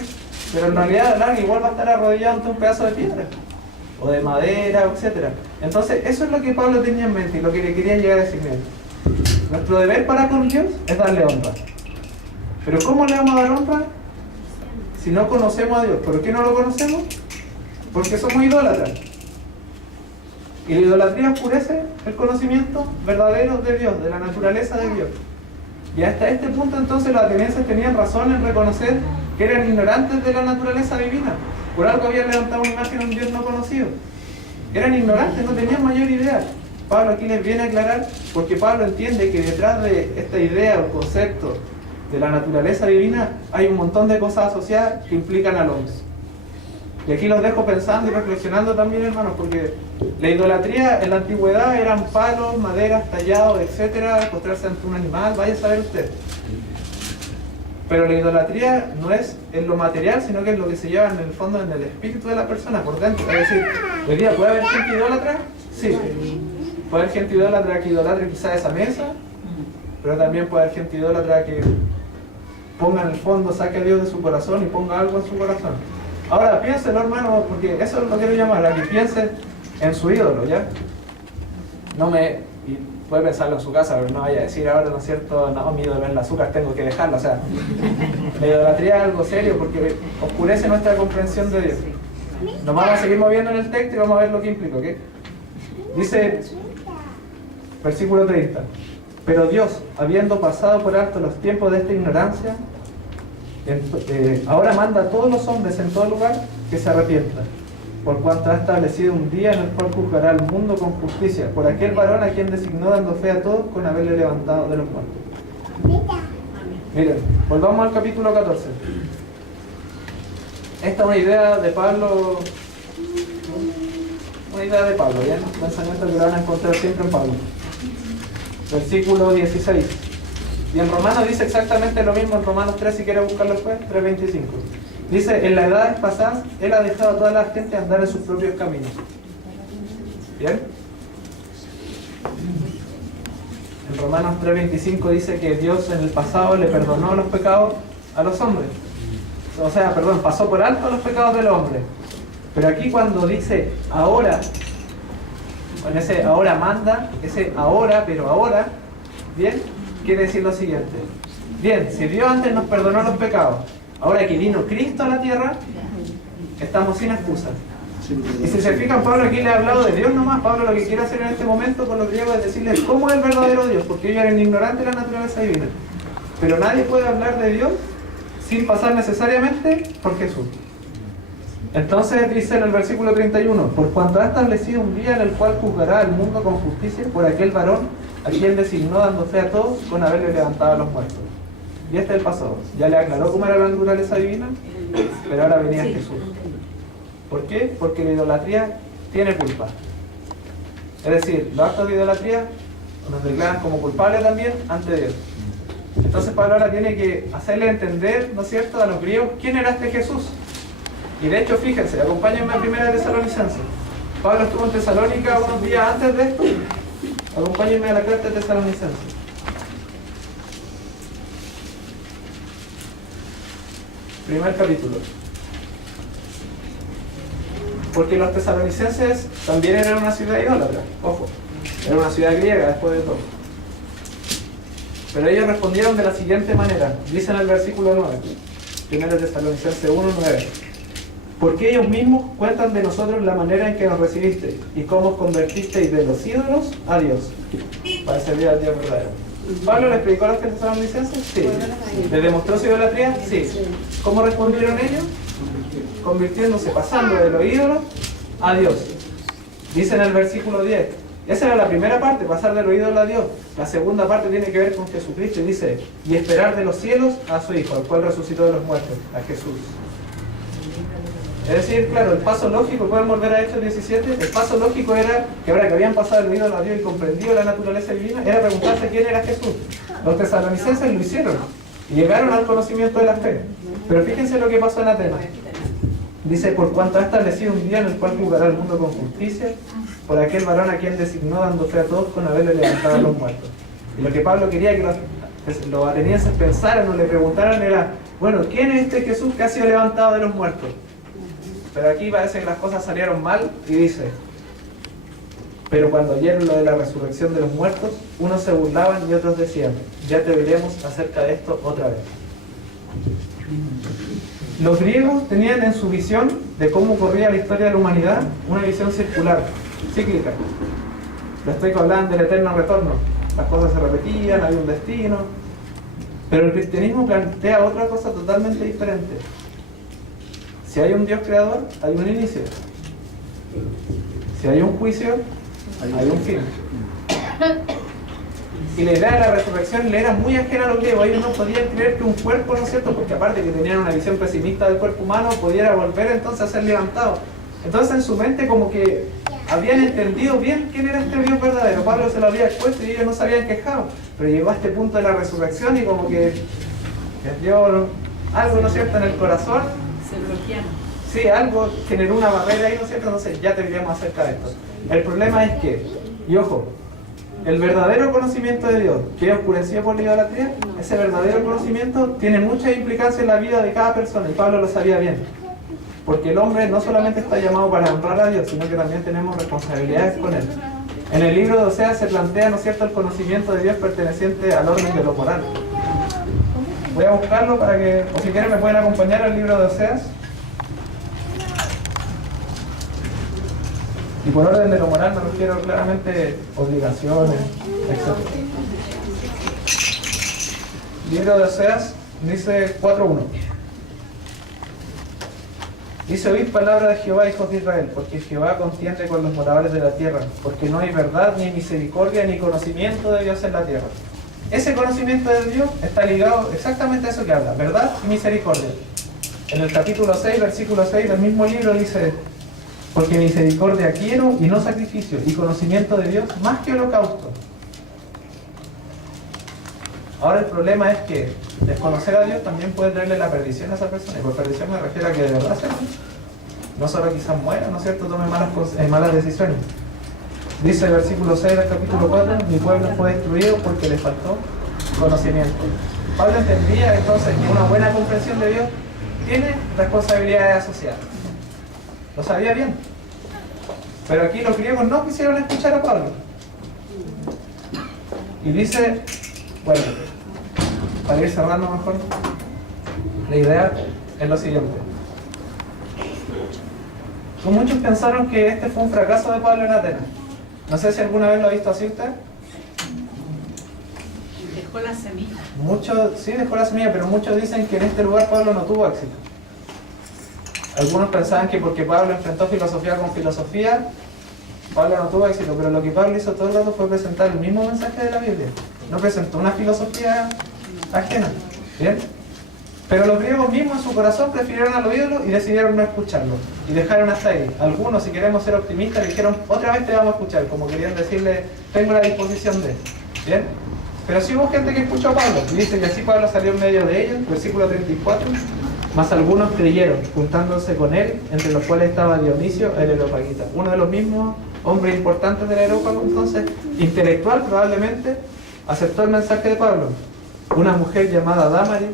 pero en realidad igual va a estar arrodillado ante un pedazo de piedra o de madera, etc. Entonces eso es lo que Pablo tenía en mente y lo que le quería llegar a decir. Nuestro deber para con Dios es darle honra. Pero ¿cómo le vamos a dar honra si no conocemos a Dios? ¿Por qué no lo conocemos? Porque somos idólatras. Y la idolatría oscurece el conocimiento verdadero de Dios, de la naturaleza de Dios. Y hasta este punto entonces los atenienses tenían razón en reconocer que eran ignorantes de la naturaleza divina. Por algo habían levantado una imagen a un Dios no conocido. Eran ignorantes, no tenían mayor idea. Pablo aquí les viene a aclarar, porque Pablo entiende que detrás de esta idea o concepto de la naturaleza divina hay un montón de cosas asociadas que implican al hombre. Y aquí los dejo pensando y reflexionando también, hermanos, porque la idolatría en la antigüedad eran palos, maderas, tallados, etcétera, postrarse ante un animal, vaya a saber usted. Pero la idolatría no es en lo material, sino que es lo que se lleva en el fondo en el espíritu de la persona, por dentro. Es decir, hoy día puede haber gente idólatra, sí. Puede haber gente idólatra que idolatre quizá esa mesa, pero también puede haber gente idólatra que ponga en el fondo, saque a Dios de su corazón y ponga algo en su corazón. Ahora piénselo, hermano, porque eso lo quiero llamar, a que piense en su ídolo, ¿ya? Y puede pensarlo en su casa, pero no vaya a decir ahora, ¿no es cierto? No, mi ídolo es el azúcar, tengo que dejarlo. O sea, la idolatría es algo serio porque oscurece nuestra comprensión de Dios. Nos vamos a seguir moviendo en el texto y vamos a ver lo que implica, ¿ok? Dice, versículo 30. Pero Dios, habiendo pasado por alto los tiempos de esta ignorancia, ahora manda a todos los hombres en todo lugar que se arrepientan, por cuanto ha establecido un día en el cual juzgará al mundo con justicia, por aquel varón a quien designó dando fe a todos con haberle levantado de los muertos. Miren, volvamos al capítulo 14. Esta es una idea de Pablo, ¿ya? Un pensamiento que lo van a encontrar siempre en Pablo. Versículo 16. Y en Romanos dice exactamente lo mismo, en Romanos 3, si quiere buscarlo después, 3:25. Dice, en las edades pasadas, Él ha dejado a toda la gente andar en sus propios caminos. ¿Bien? En Romanos 3:25 dice que Dios en el pasado le perdonó los pecados a los hombres. O sea, perdón, pasó por alto los pecados del hombre. Pero aquí cuando dice ahora, con ese ahora manda, ese ahora, pero ahora, ¿bien? Quiere decir lo siguiente. Bien, si Dios antes nos perdonó los pecados, ahora que vino Cristo a la tierra, estamos sin excusa. Y si se fijan, Pablo aquí le ha hablado de Dios nomás. Pablo lo que quiere hacer en este momento con los griegos es decirles cómo es el verdadero Dios, porque ellos eran ignorantes de la naturaleza divina. Pero nadie puede hablar de Dios sin pasar necesariamente por Jesús. Entonces dice en el versículo 31, por cuanto ha establecido un día en el cual juzgará al mundo con justicia por aquel varón a quien designó dando fe a todos con haberle levantado a los muertos. Y este es el pasado. Ya le aclaró cómo era la naturaleza divina, pero ahora venía Jesús. ¿Por qué? Porque la idolatría tiene culpa. Es decir, los actos de idolatría nos declaran como culpables también ante Dios. Entonces Pablo ahora tiene que hacerle entender, ¿no es cierto?, a los griegos quién era este Jesús. Y de hecho, fíjense, acompáñenme a Primera de Tesalonicenses. Pablo estuvo en Tesalónica unos días antes de esto. Acompáñenme a la carta de Tesalonicenses. Primer capítulo. Porque los tesalonicenses también eran una ciudad idólatra. Ojo, era una ciudad griega después de todo. Pero ellos respondieron de la siguiente manera. Dice en el versículo 9. Primera de Tesalonicenses 1:9. Porque ellos mismos cuentan de nosotros la manera en que nos recibisteis y cómo os convertisteis de los ídolos a Dios, para servir al Dios verdadero. ¿Pablo les predicó a los tesalonicenses? Sí. ¿Les demostró su idolatría? Sí. ¿Cómo respondieron ellos? Convirtiéndose, pasando de los ídolos a Dios. Dice en el versículo 10. Esa era la primera parte, pasar de los ídolos a Dios. La segunda parte tiene que ver con Jesucristo y dice, y esperar de los cielos a su Hijo, al cual resucitó de los muertos, a Jesús. Es decir, claro, el paso lógico, pueden volver a Hechos 17, el paso lógico era que ahora que habían pasado el ídolo a Dios y comprendido la naturaleza divina, era preguntarse quién era Jesús. Los tesalonicenses lo hicieron y llegaron al conocimiento de la fe. Pero fíjense lo que pasó en Atenas. Dice, por cuanto ha establecido un día en el cual juzgará al mundo con justicia, por aquel varón a quien designó dando fe a todos con haberle levantado a los muertos. Y lo que Pablo quería que los atenienses pensaran o le preguntaran era, bueno, ¿quién es este Jesús que ha sido levantado de los muertos? Pero aquí parece que las cosas salieron mal y dice, pero cuando oyeron lo de la resurrección de los muertos, unos se burlaban y otros decían, ya te veremos acerca de esto otra vez. Los griegos tenían en su visión de cómo corría la historia de la humanidad una visión circular, cíclica. Les estoy hablando del eterno retorno. Las cosas se repetían, había un destino. Pero el cristianismo plantea otra cosa totalmente diferente. Si hay un Dios creador, hay un inicio. Si hay un juicio, hay un fin. Y la idea de la resurrección le era muy ajena a los griegos. Ellos no podían creer que un cuerpo, ¿no es cierto?, porque aparte que tenían una visión pesimista del cuerpo humano, pudiera volver entonces a ser levantado. Entonces en su mente como que habían entendido bien quién era este Dios verdadero. Pablo se lo había expuesto y ellos no se habían quejado. Pero llegó a este punto de la resurrección y como que les dio algo, ¿no es cierto?, en el corazón. Se bloquearon. Sí, algo generó una barrera ahí, ¿no es cierto? Entonces ya te diríamos acerca de esto. El problema es que, y ojo, el verdadero conocimiento de Dios, que es oscurecido por la idolatría, ese verdadero conocimiento tiene mucha implicancia en la vida de cada persona, y Pablo lo sabía bien. Porque el hombre no solamente está llamado para honrar a Dios, sino que también tenemos responsabilidades con Él. En el libro de Oseas se plantea, ¿no es cierto?, el conocimiento de Dios perteneciente al orden de lo moral. Voy a buscarlo para que, o si quieren me pueden acompañar al libro de Oseas. Y por orden de lo moral me refiero claramente a obligaciones, etc. Libro de Oseas dice 4.1. Dice: oíd palabra de Jehová, hijos de Israel, porque Jehová contiende con los moradores de la tierra, porque no hay verdad, ni misericordia, ni conocimiento de Dios en la tierra. Ese conocimiento de Dios está ligado exactamente a eso que habla, verdad y misericordia. En el capítulo 6, versículo 6 del mismo libro dice: porque misericordia quiero y no sacrificio, y conocimiento de Dios más que holocausto. Ahora el problema es que desconocer a Dios también puede traerle la perdición a esa persona, y por perdición me refiero a que de verdad se muera. No solo quizás muera, ¿no es cierto?, tome malas decisiones. Dice el versículo 6 del capítulo 4: mi pueblo fue destruido porque le faltó conocimiento. Pablo entendía entonces que una buena comprensión de Dios tiene responsabilidades asociadas. Lo sabía bien. Pero aquí los griegos no quisieron escuchar a Pablo. Y dice, bueno, para ir cerrando mejor, la idea es lo siguiente. Muchos pensaron que este fue un fracaso de Pablo en Atenas. No sé si alguna vez lo ha visto así usted. Dejó la semilla. Muchos, sí, dejó la semilla, pero muchos dicen que en este lugar Pablo no tuvo éxito. Algunos pensaban que porque Pablo enfrentó filosofía con filosofía, Pablo no tuvo éxito, pero lo que Pablo hizo todo el rato fue presentar el mismo mensaje de la Biblia. No presentó una filosofía ajena. ¿Bien? Pero los griegos mismos en su corazón prefirieron a los ídolos y decidieron no escucharlo. Y dejaron hasta ahí. Algunos, si queremos ser optimistas, le dijeron: otra vez te vamos a escuchar, como querían decirle: tengo la disposición de. ¿Bien? Pero sí hubo gente que escuchó a Pablo. Y dice que así Pablo salió en medio de ellos, versículo 34. Más algunos creyeron, juntándose con él, entre los cuales estaba Dionisio el Areópago, uno de los mismos hombres importantes del Areópago, entonces, intelectual probablemente, aceptó el mensaje de Pablo. Una mujer llamada Damaris,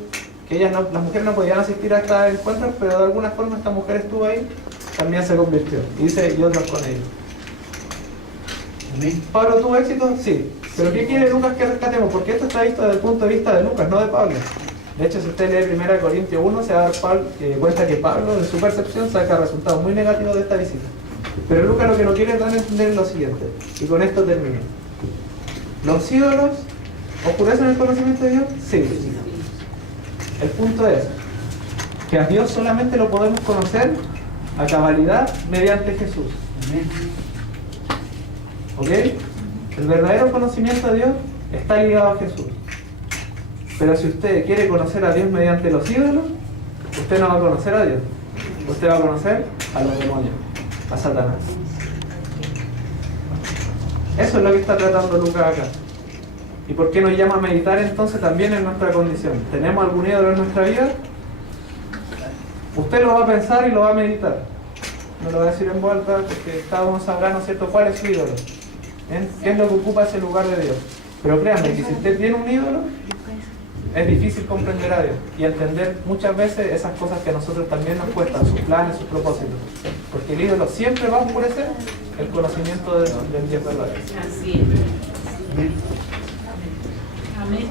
que las mujeres no podían asistir a estos encuentros, pero de alguna forma esta mujer estuvo ahí, también se convirtió. Y dice: y otros con ellos. ¿Pablo tuvo éxito? Sí. ¿Pero qué quiere Lucas que rescatemos? Porque esto está visto desde el punto de vista de Lucas, no de Pablo. De hecho, si usted lee 1 Corintios 1, se va a dar cuenta que Pablo, en su percepción, saca resultados muy negativos de esta visita. Pero Lucas lo que no quiere dar a entender es lo siguiente, y con esto termino. ¿Los ídolos oscurecen el conocimiento de Dios? Sí. El punto es que a Dios solamente lo podemos conocer a cabalidad mediante Jesús. ¿Ok? El verdadero conocimiento de Dios está ligado a Jesús. Pero si usted quiere conocer a Dios mediante los ídolos, usted no va a conocer a Dios. Usted va a conocer a los demonios, a Satanás. Eso es lo que está tratando Lucas acá. ¿Y por qué nos llama a meditar entonces también en nuestra condición? ¿Tenemos algún ídolo en nuestra vida? Usted lo va a pensar y lo va a meditar. No lo va a decir en voz alta, porque cada uno sabrá, ¿no es cierto?, cuál es su ídolo. ¿Qué es lo que ocupa ese lugar de Dios? Pero créanme que si usted tiene un ídolo, es difícil comprender a Dios y entender muchas veces esas cosas que a nosotros también nos cuestan, sus planes, sus propósitos. Porque el ídolo siempre va a oscurecer el conocimiento del Dios verdadero. Así es. Amén.